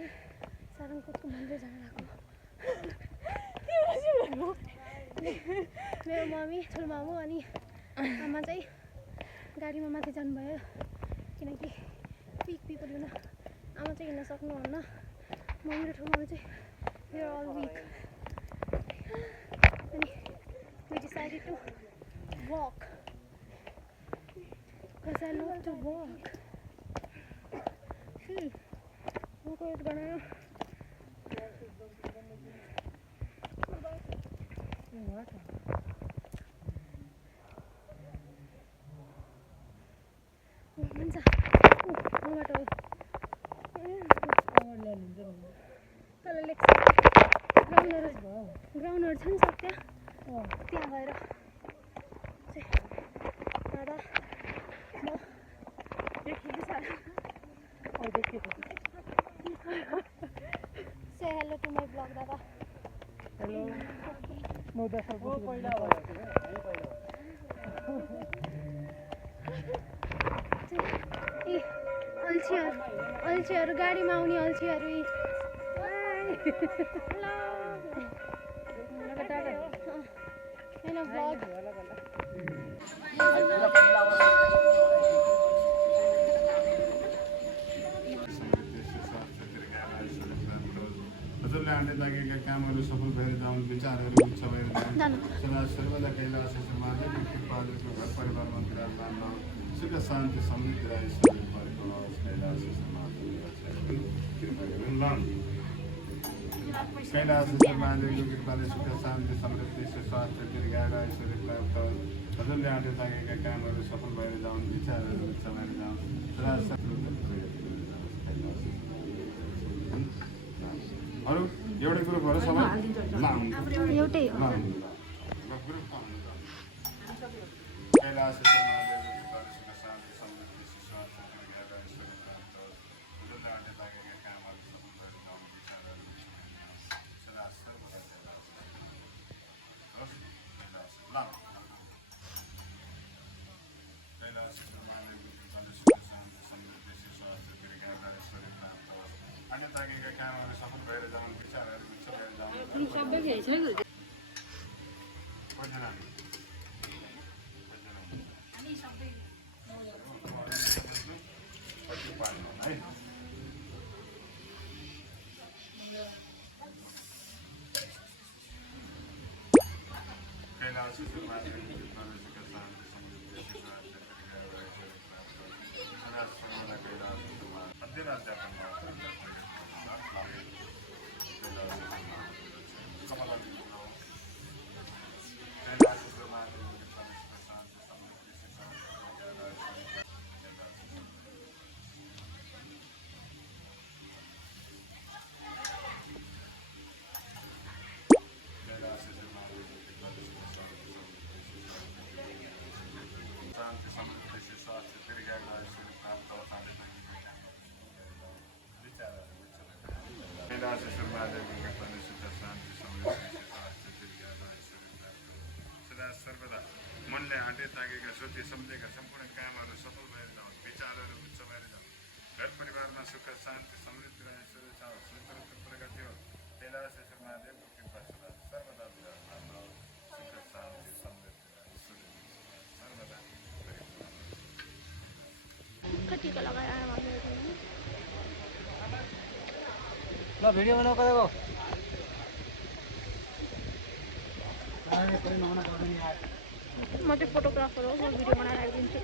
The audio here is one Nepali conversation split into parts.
चाहिँ सारङकोटको मन्दिर जान लागेको। मेरो मम्मी ठुलो मामु अनि आमा चाहिँ गाडीमा माथि जानुभयो किनकि पिक पिपल हुन आमा चाहिँ हिँड्न सक्नुहुन्न। मम्मी र ठुलो मामु चाहिँ they are all weak and we decided to walk because I love to walk. Walk gonna ग्राउन्डहरू छ नि सब त्यहाँ गएर चाहिँ दादा म से हेलो टु माई ब्लग दादा। हेलो अल्छीहरू गाडीमा आउने अल्छीहरू होइन ब्लग हजुरले हामीले लागेका कामहरू सफल भएर जाउन्, विचारहरू उच्च भएर जाउन्, सदा सर्वदा कैलाश समाजको कृपाहरूको घर परिवारमा विराजमान रहोस्, सुख शान्ति समृद्धि र ऐश्वर्य भएको होस्। कैलाश समाज कैलाश समाजको कृपाले सुख शान्ति समृद्धि स्वास्थ्य दीर्घायु र ऐश्वर्य प्राप्त होस्। हजुरले हामीले लागेका कामहरू सफल भएर जाउन्, विचारहरू उच्च भएर जाउन्, सदा अरू एउटै ग्रुप हो र सबै एउटै हो। कैलाश सर्वदा मनले हाँटे ताकेका सोचे सम्झेका सम्पूर्ण कामहरू सफल भएर जाउन्, विचारहरू उच्च भएर जाउन्, घर परिवारमा सुख शान्ति समृद्धि र ऐश्वर्य होस्, निरन्तर प्रगति होस्। कैलाश महादेवको कृपा सदा सर्वदा विराजमान रहोस्, सुख शान्ति समृद्धि र ऐश्वर्य सर्वदा कतिको लगाएर ल भिडियो बनाऊ कताको म चाहिँ फोटोग्राफर हो, म भिडियो बनाएर आइदिन्छु।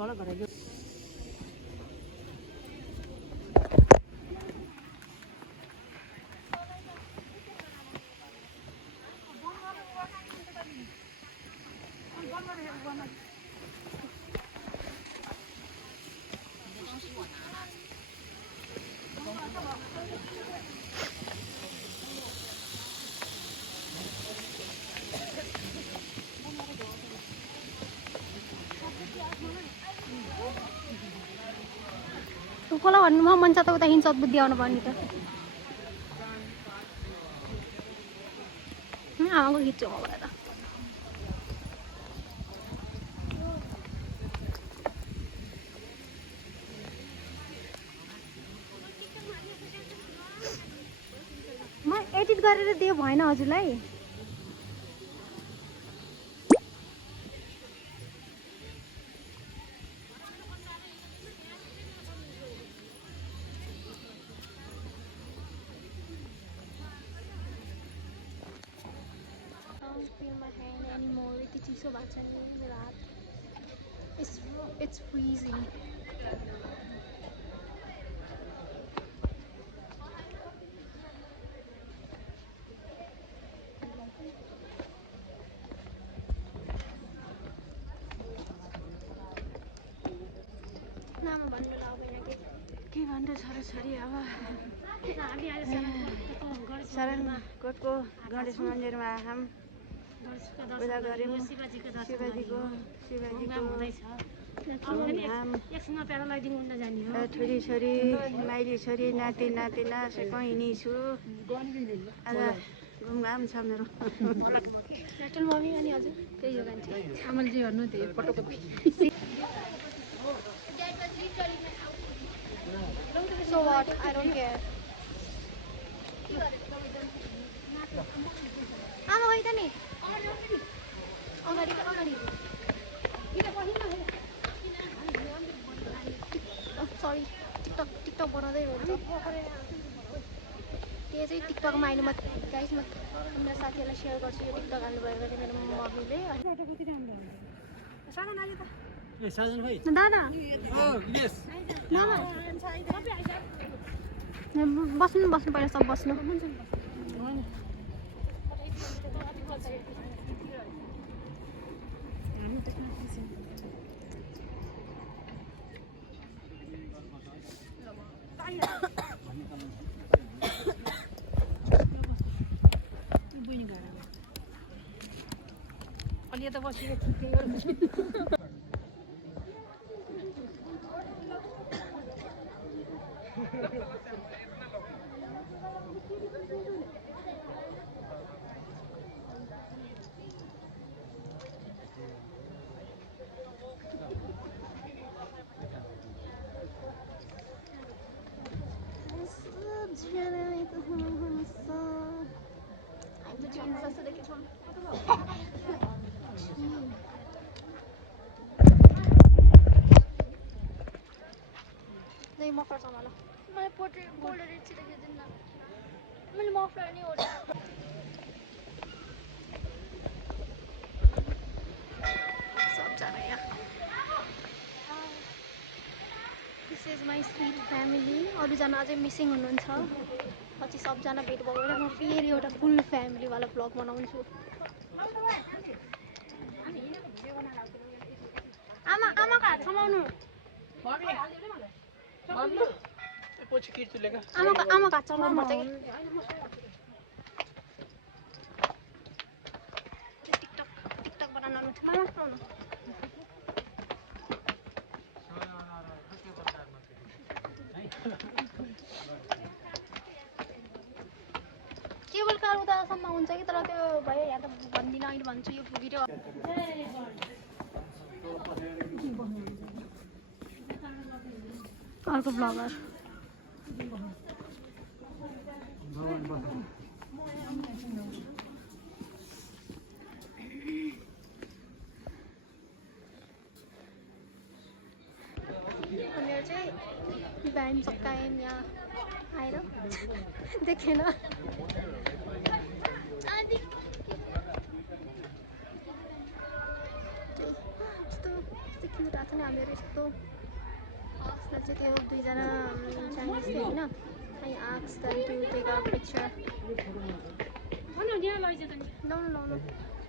मलाई घटाइदियो कसलाई भन्नु म मन छ त उता हिँड्छ बुद्धि आउनु पर्ने त आमाको खिच्छु मलाई त म एडिट गरेर दियो भएन हजुरलाई feel my hand anymore. It's चिसो भएको छ नि मेरो हात It's freezing. नाम भन्नु लाग्दैन के भन्नु छोराछोरी अब शरणकोटको गणेश मन्दिरमा आयौँ पूजा गऱ्यौँ शिवजीको छोरी छोरी माइली छोरी नाति नातिना बहिनी छु आज घुमघाम छ मेरो मम्मी अनि हजुर त्यही हो मान्छे आमाले जे गर्नु त्यही photocopy So what? I don't care. आमा गई त नि अगाडि सरी टिकटक बनाउँदै हुन्छ त्यो चाहिँ टिकटकमा अहिले म गाइस म मेरो साथीहरूलाई सेयर गर्छु यो टिकटक हाल्नुभयो भने मेरो मम्मीले दादा बस्नु पहिला सब बस्नु अलि त बसेर नहीं मफलर संभालो मैं बोल्डर से लेके देना मैंने मफलर नहीं हो रहा सब जा रहे हैं this is my sweet family अरूजना अझै मिसिङ हुनुहुन्छ पछि सबजना भेट भएको बेला म फेरि एउटा फुल फ्यामिलीवाला ब्लग बनाउँछु आमाको हात समाउनु आमाको हात समाउनु पर्छ कि टिकटक बनाउनु केबल कार उतासम्म हुन्छ कि तर त्यो भयो यहाँ त भन्दिनँ अहिले भन्छु यो भिडियो अर्को ब्लगर मेरो चाहिँ बिहान सकाएँ यहाँ आएर देखेन चाहिँ यस्तो क्युट आएको नि हामीहरू यस्तो यसलाई चाहिँ त्यो दुईजना चाइनिज थियो होइन I asked them to take our picture. No.